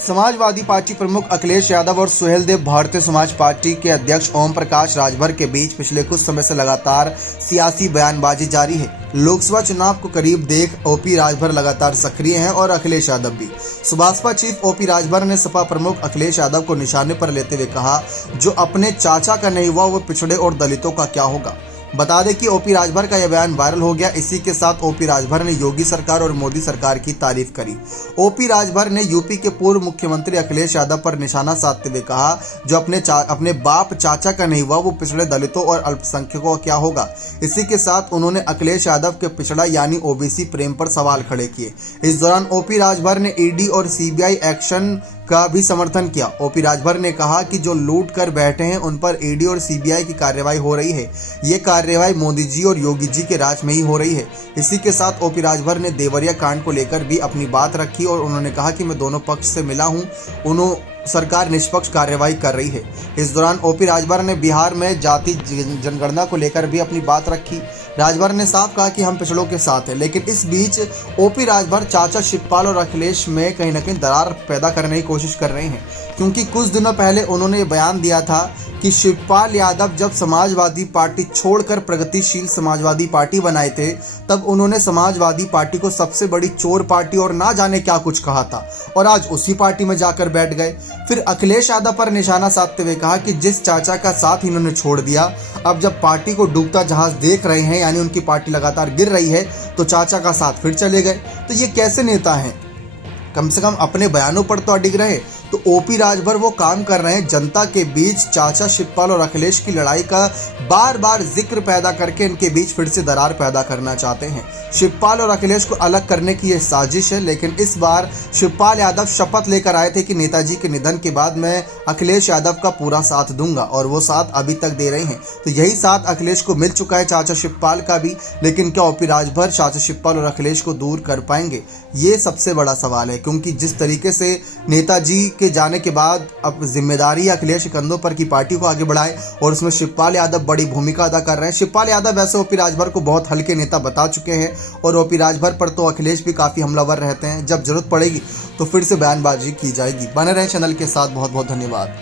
Samajwadi party प्रमुख अखिलेश यादव और Suheldev Bharatiya Samaj party के अध्यक्ष ओम प्रकाश राजभर के बीच पिछले कुछ समय से लगातार सियासी बयानबाजी जारी है। लोकसभा चुनाव को करीब देख ओपी राजभर लगातार सक्रिय हैं और अखिलेश यादव भी। सुभाषपा चीफ ओपी राजभर ने सपा प्रमुख अखिलेश यादव को निशाने पर लेते हुए कहा, जो अपने चाचा का नहीं हुआ वो पिछड़े और दलितों का क्या होगा। बता दें कि ओपी राजभर का यह बयान वायरल हो गया। इसी के साथ ओपी राजभर ने योगी सरकार और मोदी सरकार की तारीफ करी। ओपी राजभर ने यूपी के पूर्व मुख्यमंत्री अखिलेश यादव पर निशाना साधते हुए कहा, जो अपने बाप चाचा का नहीं हुआ वो पिछड़े दलितों और अल्पसंख्यकों का क्या होगा। इसी के साथ उन्होंने अखिलेश यादव के पिछड़ा यानी ओबीसी प्रेम पर सवाल खड़े किए। इस दौरान ओपी राजभर ने ईडी और सीबीआई एक्शन का भी समर्थन किया। ओपी राजभर ने कहा कि जो लूट कर बैठे हैं उन पर ईडी और सीबीआई की कार्रवाई हो रही है। ये कार्रवाई मोदी जी और योगी जी के राज में ही हो रही है। इसी के साथ ओपी राजभर ने देवरिया कांड को लेकर भी अपनी बात रखी और उन्होंने कहा कि मैं दोनों पक्ष से मिला हूं, सरकार निष्पक्ष कार्रवाई कर रही है। इस दौरान ओपी राजभर ने बिहार में जाति जनगणना को लेकर भी अपनी बात रखी। राजभर ने साफ कहा कि हम पिछड़ों के साथ हैं, लेकिन इस बीच ओपी राजभर चाचा शिवपाल और अखिलेश में कहीं न कहीं दरार पैदा करने की कोशिश कर रहे हैं, क्योंकि कुछ दिनों पहले उन्होंने ये बयान दिया था कि शिवपाल यादव जब समाजवादी पार्टी छोड़कर प्रगतिशील समाजवादी पार्टी बनाए थे तब उन्होंने समाजवादी पार्टी को सबसे बड़ी चोर पार्टी और ना जाने क्या कुछ कहा था, और आज उसी पार्टी में जाकर बैठ गए। फिर अखिलेश यादव पर निशाना साधते हुए कहा कि जिस चाचा का साथ इन्होंने छोड़ दिया, अब जब पार्टी को डूबता जहाज देख रहे हैं यानी उनकी पार्टी लगातार गिर रही है, तो चाचा का साथ फिर चले गए। तो ये कैसे नेता हैं? कम से कम अपने बयानों पर तो अडिग रहे। तो ओपी राजभर वो काम कर रहे हैं जनता के बीच चाचा शिवपाल और अखिलेश की लड़ाई का बार बार जिक्र पैदा करके इनके बीच फिर से दरार पैदा करना चाहते हैं। शिवपाल और अखिलेश को अलग करने की यह साजिश है, लेकिन इस बार शिवपाल यादव शपथ लेकर आए थे कि नेताजी के निधन के बाद मैं अखिलेश यादव का पूरा साथ दूंगा, और वो साथ अभी तक दे रहे हैं। तो यही साथ अखिलेश को मिल चुका है, चाचा शिवपाल का भी। लेकिन क्या ओपी राजभर चाचा शिवपाल और अखिलेश को दूर कर पाएंगे? ये सबसे बड़ा सवाल है, क्योंकि जिस तरीके से नेताजी के जाने के बाद अब जिम्मेदारी अखिलेश कंधों पर की पार्टी को आगे बढ़ाए, और उसमें शिवपाल यादव बड़ी भूमिका अदा कर रहे हैं। शिवपाल यादव वैसे ओपी राजभर को बहुत हल्के नेता बता चुके हैं, और ओपी राजभर पर तो अखिलेश भी काफी हमलावर रहते हैं। जब जरूरत पड़ेगी तो फिर से बयानबाजी की जाएगी। बने रहें चैनल के साथ। बहुत बहुत धन्यवाद।